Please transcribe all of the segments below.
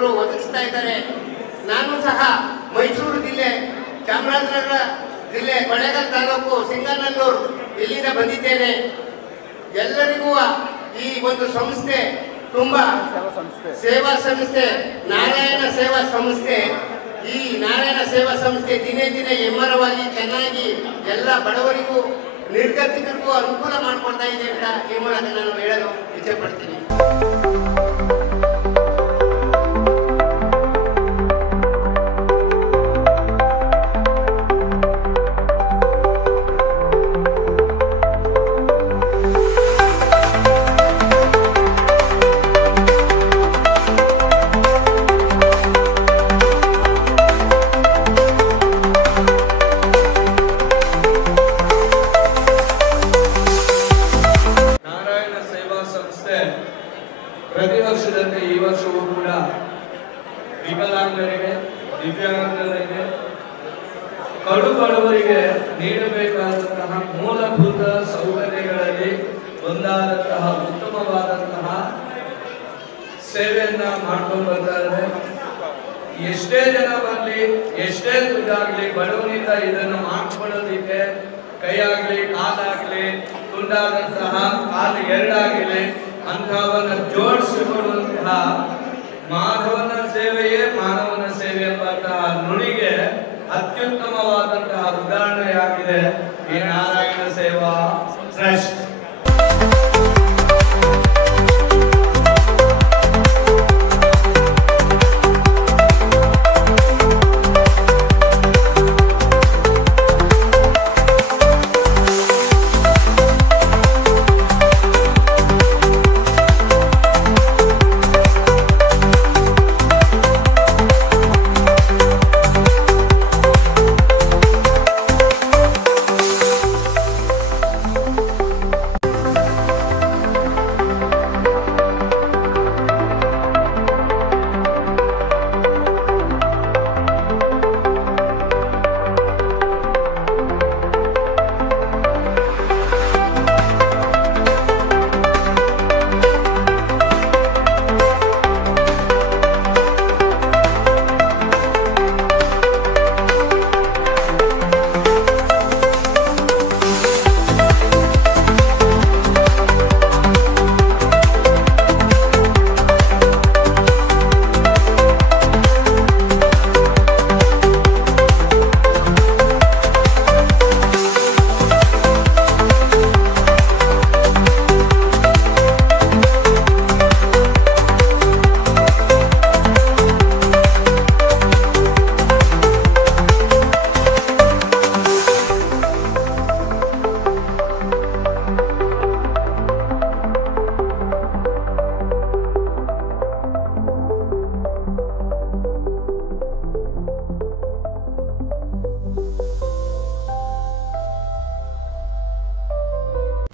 ಇವರು ಒದಗಿಸ್ತಾ ಇದ್ದಾರೆ. ನಾನು ಸಹ ಮೈಸೂರು ಜಿಲ್ಲೆ, ಚಾಮರಾಜನಗರ ಜಿಲ್ಲೆ, ಕೊಳ್ಳೇಗಾಲ ತಾಲೂಕು, ಸಿಂಗನಲ್ಲೂರು ಇಲ್ಲಿಂದ ಬಂದಿದ್ದೇನೆ. ಎಲ್ಲರಿಗೂ ಈ ಒಂದು ಸಂಸ್ಥೆ ತುಂಬಾ ಸೇವಾ ಸಂಸ್ಥೆ, ನಾರಾಯಣ ಸೇವಾ ಸಂಸ್ಥೆ. ಈ ನಾರಾಯಣ ಸೇವಾ ಸಂಸ್ಥೆ ದಿನೇ ದಿನೇ ಎಮ್ಮರವಾಗಿ ಚೆನ್ನಾಗಿ ಎಲ್ಲ ಬಡವರಿಗೂ ನಿರ್ಗತಿಕರಿಗೂ ಅನುಕೂಲ ಮಾಡಿಕೊಡ್ತಾ ಇದೆ ಅಂತ ಈ ಮೂಲಕ ನಾನು ಹೇಳಲು ಇಚ್ಛೆ ಪಡ್ತೀನಿ. ಪ್ರತಿ ವರ್ಷದಂತೆ ಈ ವರ್ಷವೂ ಕೂಡ ವಿಕಲಾಂಗರಿಗೆ, ದಿವ್ಯಾಂಗರಿಗೆ, ಕಡು ಬಡವರಿಗೆ ನೀಡಬೇಕಾದಂತಹ ಮೂಲಭೂತ ಸೌಕರ್ಯಗಳಲ್ಲಿ ಒಂದಾದಂತಹ ಉತ್ತಮವಾದಂತಹ ಸೇವೆಯನ್ನ ಮಾಡ್ಕೊಂಡು ಬರ್ತಾ ಇದ್ದಾರೆ. ಎಷ್ಟೇ ಜನ ಬರಲಿ, ಎಷ್ಟೇ ದುಡ್ಡಾಗ್ಲಿ, ಬಡವನಿಂದ ಇದನ್ನು ಮಾಡ್ಕೊಳ್ಳೋದಿಕ್ಕೆ ಕೈಯಾಗ್ಲಿ, ಕಾಲಾಗ್ಲಿ, ತುಂಡಾದಂತಹ ಕಾಲು ಎರಡಾಗಲಿ ಅಂಥವನ್ನ ಜೋಡಿಸಿಕೊಡುವಂತಹ ಮಾನವನ ಸೇವೆಯೇ ಮಾನವನ ಸೇವೆ ಎಂಬಂತಹ ನುಡಿಗೆ ಅತ್ಯುತ್ತಮವಾದಂತಹ ಉದಾಹರಣೆಯಾಗಿದೆ ಈ ನಾರಾಯಣ ಸೇವಾ ಟ್ರಸ್ಟ್.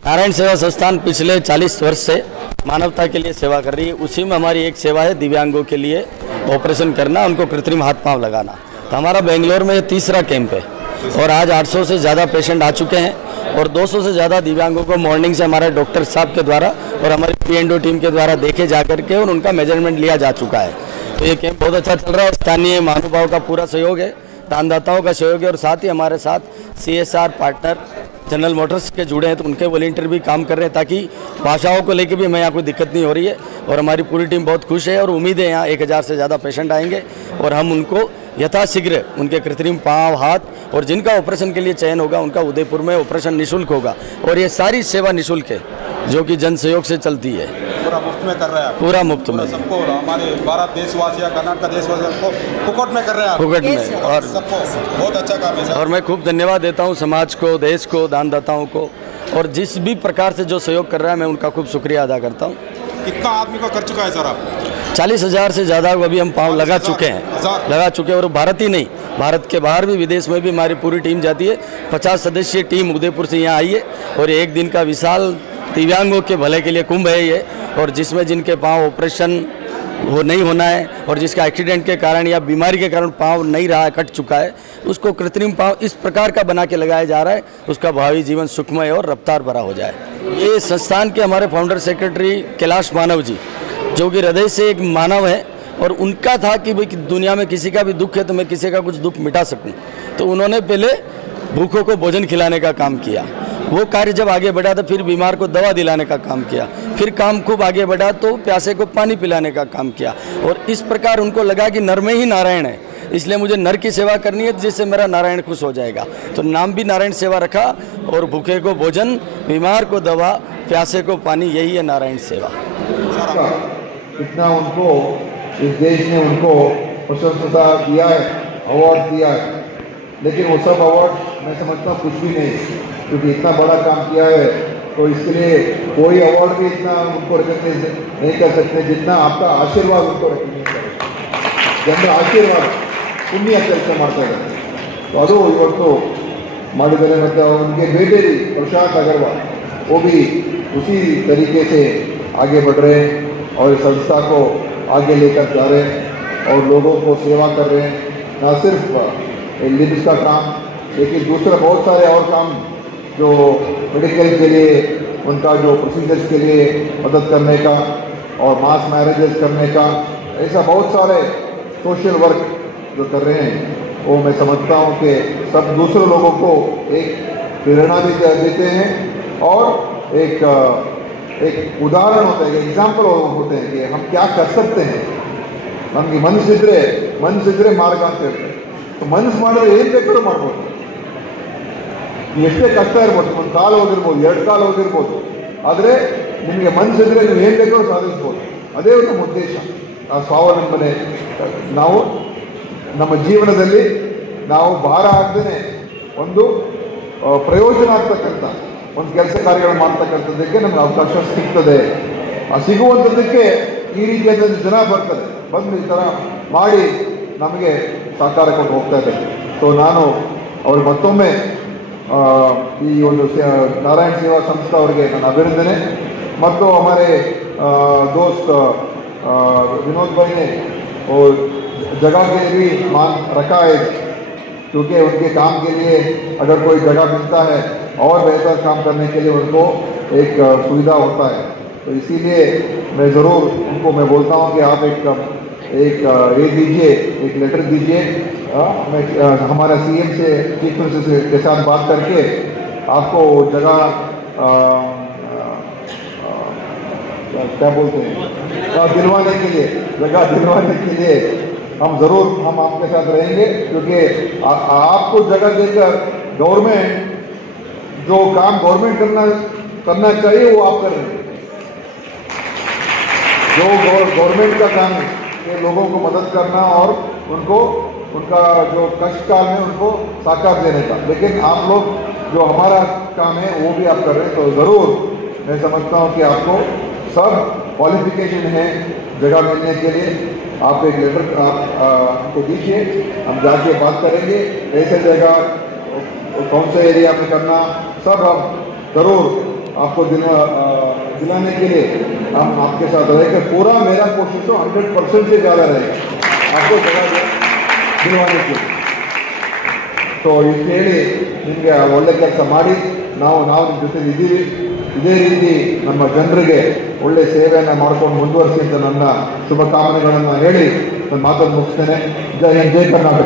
नारायण सेवा संस्थान पिछले 40 वर्ष से मानवता के लिए सेवा कर रही है। उसी में हमारी एक सेवा है दिव्यांगों के लिए ऑपरेशन करना, उनको कृत्रिम हाथ पांव लगाना। तो हमारा बेंगलोर में ये तीसरा कैंप है और आज 800 से ज़्यादा पेशेंट आ चुके हैं और 200 से ज़्यादा दिव्यांगों को मॉर्निंग से हमारे डॉक्टर साहब के द्वारा और हमारी P&O टीम के द्वारा देखे जा करके और उनका मेजरमेंट लिया जा चुका है। तो ये कैंप बहुत अच्छा चल रहा है। स्थानीय महानुभाव का पूरा सहयोग है, दानदाताओं का सहयोग है और साथ ही हमारे साथ CSR पार्टनर जनरल मोटर्स के जुड़े हैं, तो उनके वॉलंटियर भी काम कर रहे हैं ताकि भाषाओं को लेकर भी हमें यहाँ कोई दिक्कत नहीं हो रही है। और हमारी पूरी टीम बहुत खुश है और उम्मीद है यहाँ 1000 से ज़्यादा पेशेंट आएंगे और हम उनको यथाशीघ्र उनके कृत्रिम पाँव, हाथ और जिनका ऑपरेशन के लिए चयन होगा उनका उदयपुर में ऑपरेशन निःशुल्क होगा। और ये सारी सेवा निःशुल्क है जो कि जन सहयोग से चलती है। पूरा मुफ्त में कर रहे हैं, पूरा मुफ्त में सबको, हमारे भारत देशवासी या कर्नाटक देशवासी को फुकट में कर रहे हैं, फुकट में। और सबको बहुत अच्छा काम है। और मैं खूब धन्यवाद देता हूँ समाज को, देश को, दानदाताओं को और जिस भी प्रकार से जो सहयोग कर रहा है मैं उनका खूब शुक्रिया अदा करता हूँ। कितना आदमी को कर चुका है सर आप? 40,000 से ज़्यादा अभी हम पाँव लगा चुके हैं, लगा चुके हैं। और भारत ही नहीं, भारत के बाहर भी, विदेश में भी हमारी पूरी टीम जाती है। 50 सदस्यीय टीम उदयपुर से यहाँ आई है और एक दिन का विशाल दिव्यांगों के भले के लिए कुंभ है ये, और जिसमें जिनके पाँव ऑपरेशन वो नहीं होना है और जिसका एक्सीडेंट के कारण या बीमारी के कारण पाँव नहीं रहा है, कट चुका है, उसको कृत्रिम पाँव इस प्रकार का बना के लगाया जा रहा है, उसका भावी जीवन सुखमय और रफ्तार भरा हो जाए। ये संस्थान के हमारे फाउंडर सेक्रेटरी कैलाश मानव जी, जो कि हृदय से एक मानव है और उनका था कि भाई दुनिया में किसी का भी दुख है तो मैं किसी का कुछ दुख मिटा सकूं। तो उन्होंने पहले भूखों को भोजन खिलाने का काम किया। वो कार्य जब आगे बढ़ा तो फिर बीमार को दवा दिलाने का काम किया। फिर काम खूब आगे बढ़ा तो प्यासे को पानी पिलाने का काम किया। और इस प्रकार उनको लगा कि नर में ही नारायण है, इसलिए मुझे नर की सेवा करनी है जिससे मेरा नारायण खुश हो जाएगा। तो नाम भी नारायण सेवा रखा। और भूखे को भोजन, बीमार को दवा, प्यासे को पानी, यही है नारायण सेवा। इतना उनको इस देश ने उनको प्रशंसा दिया है, अवार्ड दिया है, लेकिन वो सब अवार्ड मैं समझता हूँ कुछ भी नहीं, क्योंकि इतना बड़ा काम किया है तो इसके लिए कोई अवार्ड भी इतना उनको रिकग्नाइज नहीं कर सकते जितना आपका आशीर्वाद उनको रिकग्नाइज करे। जनರ आशीर्वाद पुण्य ಕೆಲಸ ಮಾಡ್ತಾ ಇದ್ದಾರೆ। तो ಅದು ಇವತ್ತು ಮಾಡಿದ್ದಾರೆ। ಮತ್ತು उनके बेटे भी प्रशांत अग्रवाल, वो भी उसी तरीके से आगे बढ़ रहे हैं और इस संस्था को आगे लेकर जा रहे हैं और लोगों को सेवा कर रहे हैं। न सिर्फ लिम्स का काम, लेकिन दूसरा बहुत सारे और काम जो मेडिकल के लिए, उनका जो प्रोसीजर्स के लिए मदद करने का और मास मैरिजेस करने का, ऐसा बहुत सारे सोशल वर्क जो कर रहे हैं, वो मैं समझता हूँ कि सब दूसरे लोगों को एक प्रेरणा भी देते हैं और एक उदाहरण होता है, एग्जाम्पल होते हैं कि हम क्या कर सकते हैं। ನಮಗೆ ಮನಸ್ಸಿದ್ರೆ ಮಾರ್ಗ ಅಂತ ಹೇಳ್ತಾರೆ। ಮನಸ್ಸು ಮಾಡಿದ್ರೆ ಏನು ಬೇಕಾದ್ರೂ ಮಾಡ್ಬೋದು। ಎಷ್ಟೇ ಕಷ್ಟ ಇರ್ಬೋದು, ಒಂದು ಕಾಲು ಹೋಗಿರ್ಬೋದು, 2 ಕಾಲು ಹೋಗಿರ್ಬೋದು, ಆದರೆ ನಿಮಗೆ ಮನಸ್ಸಿದ್ರೆ ನೀವು ಏನು ಬೇಕಾದ್ರೂ ಸಾಧಿಸ್ಬೋದು। ಅದೇ ನಮ್ಮ ಉದ್ದೇಶ। ಆ ಸ್ವಾವಲಂಬನೆ ನಾವು ನಮ್ಮ ಜೀವನದಲ್ಲಿ ನಾವು ಭಾರ ಆಗದೇನೆ ಒಂದು ಪ್ರಯೋಜನ ಆಗ್ತಕ್ಕಂಥ ಒಂದು ಕೆಲಸ ಕಾರ್ಯಗಳು ಮಾಡ್ತಕ್ಕಂಥದ್ದಕ್ಕೆ ನಮಗೆ ಅವಕಾಶ ಸಿಗ್ತದೆ। ಆ ಸಿಗುವಂಥದ್ದಕ್ಕೆ ಈ ರೀತಿಯಾದ ಜನ ಬರ್ತಾರೆ, ಬಂದು ಈ ಥರ ಮಾಡಿ ನಮಗೆ ಸಹಕಾರ ಕೊಟ್ಟು ಹೋಗ್ತಾ ಇದ್ದಾರೆ। ಸೊ ನಾನು ಅವ್ರಿಗೆ ಮತ್ತೊಮ್ಮೆ ಈ ಒಂದು नारायण सेवा संस्था ಅವರಿಗೆ ನನ್ನ ಅಭಿನಂದನೆ। ಮತ್ತು हमारे दोस्त विनोद भाई ने और जगह के लिए भी मांग रखा है, क्योंकि उनके काम के लिए अगर कोई जगह मिलता है और बेहतर काम करने के लिए उनको एक सुविधा होता है। तो इसीलिए मैं ज़रूर उनको मैं बोलता हूँ कि आप एक ये दीजिए, एक लेटर दीजिए। मैं हमारा सीएम से, चीफ मिनिस्टर के साथ बात करके आपको जगह क्या बोलते हैं, दिलवाने के लिए, जगह दिलवाने के लिए हम आपके साथ रहेंगे। क्योंकि आपको जगह देकर गवर्नमेंट जो काम गवर्नमेंट करना चाहिए वो आप कर रहे हैं। जो गवर्नमेंट का काम है कि लोगों को मदद करना और उनको उनका जो कष्ट काल में उनको साकार देने का, लेकिन आप लोग जो हमारा काम है वो भी आप कर रहे हैं। तो ज़रूर मैं समझता हूँ कि आपको सब क्वालिफिकेशन है जगह मिलने के लिए। आप एक लेटर आपको दीजिए, हम जाके बात करेंगे कैसे जगह, कौन से एरिया में करना, सब हम ज़रूर आपको दिलाने के लिए हम आपके साथ रहेंगे। पूरा मेरा कोशिश तो 100% से ज़्यादा रहेगा आपको जगह दिलवाने के लिए। तो ಇದು ಹೇಳಿ ನಿಮಗೆ ಒಳ್ಳೆ ಕೆಲಸ ಮಾಡಿ ನಾವು ನಿಮ್ಮ ಜೊತೆ ಇದ್ದೀವಿ। ಇದೇ ರೀತಿ ನಮ್ಮ ಜನರಿಗೆ ಒಳ್ಳೆ ಸೇವೆಯನ್ನು ಮಾಡ್ಕೊಂಡು ಮುಂದುವರಿಸಿ ಅಂತ ನನ್ನ ಶುಭಕಾಮನೆಗಳನ್ನು ಹೇಳಿ ನನ್ನ ಮಾತನ್ನು ಮುಗಿಸ್ತೇನೆ। ಜೈ ಹಿಂದ್, ಜೈ ಕರ್ನಾಟಕ।